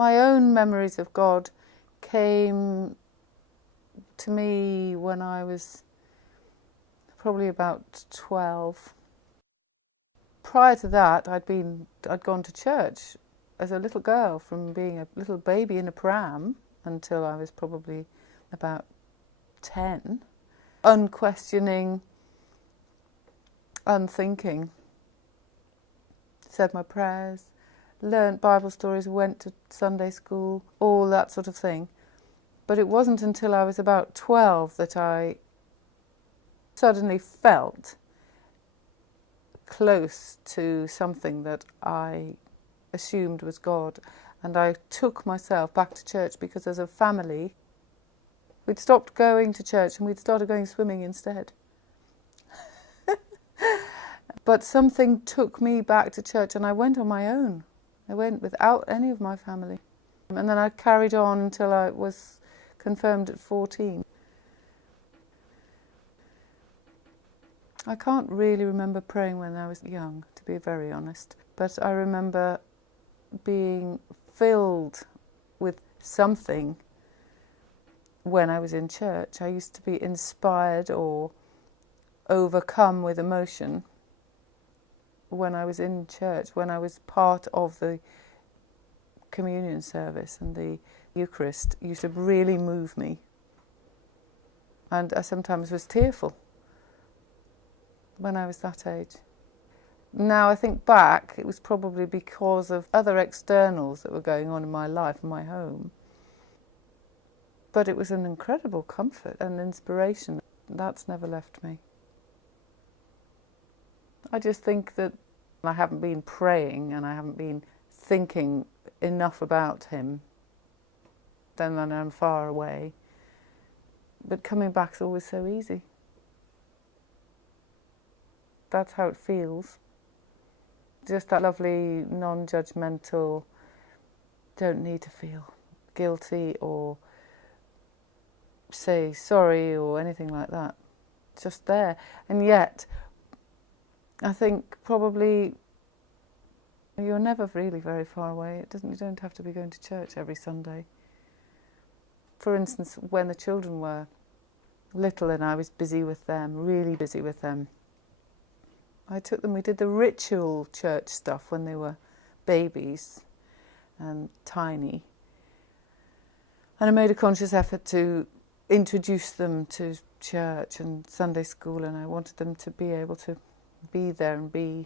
My own memories of God came to me when I was probably about 12. Prior to that, I'd gone to church as a little girl, from being a little baby in a pram until I was probably about 10. Unquestioning, unthinking. Said my prayers, learnt Bible stories, went to Sunday school, all that sort of thing. But it wasn't until I was about 12 that I suddenly felt close to something that I assumed was God. And I took myself back to church, because as a family, we'd stopped going to church and we'd started going swimming instead. But something took me back to church, and I went on my own. I went without any of my family. And then I carried on until I was confirmed at 14. I can't really remember praying when I was young, to be very honest. But I remember being filled with something when I was in church. I used to be inspired or overcome with emotion when I was in church, when I was part of the communion service, and the Eucharist used to really move me. And I sometimes was tearful when I was that age. Now I think back, it was probably because of other externals that were going on in my life and my home. But it was an incredible comfort and inspiration. That's never left me. I just think that I haven't been praying and I haven't been thinking enough about him. Then I'm far away. But coming back's always so easy. That's how it feels. Just that lovely, non-judgmental, don't need to feel guilty or say sorry or anything like that. Just there. And yet, I think probably you're never really very far away. You don't have to be going to church every Sunday. For instance, when the children were little and I was busy with them, really busy with them, I took them, we did the ritual church stuff when they were babies and tiny. And I made a conscious effort to introduce them to church and Sunday school, and I wanted them to be able to be there and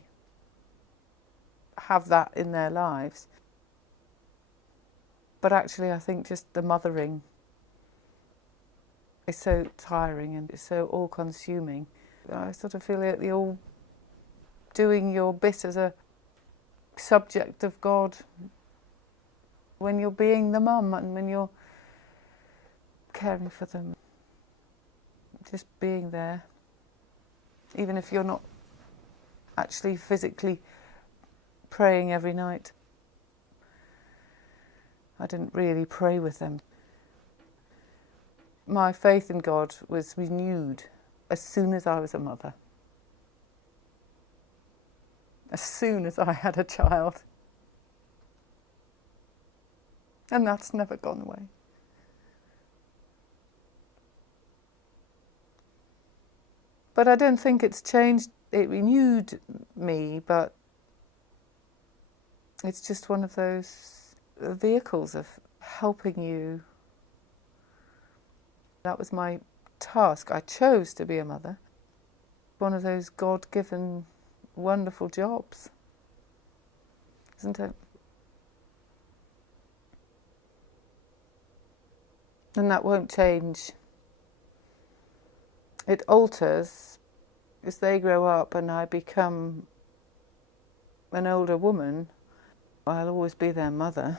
have that in their lives. But actually I think just the mothering is so tiring and it's so all-consuming. I sort of feel that you're doing your bit as a subject of God when you're being the mum and when you're caring for them. Just being there, even if you're not actually physically praying every night. I didn't really pray with them. My faith in God was renewed as soon as I was a mother. As soon as I had a child. And that's never gone away. But I don't think it's changed. It renewed me, but it's just one of those vehicles of helping you. That was my task. I chose to be a mother. One of those God-given wonderful jobs, isn't it? And that won't change. It alters as they grow up and I become an older woman. I'll always be their mother.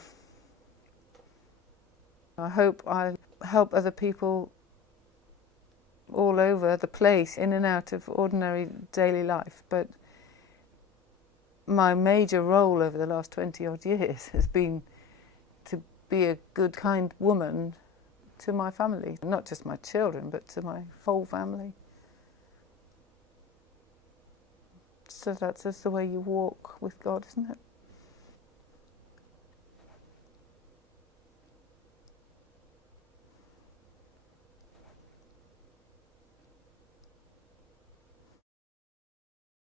I hope I help other people all over the place, in and out of ordinary daily life, but my major role over the last 20-odd years has been to be a good, kind woman to my family. Not just my children, but to my whole family. So that's just the way you walk with God, isn't it?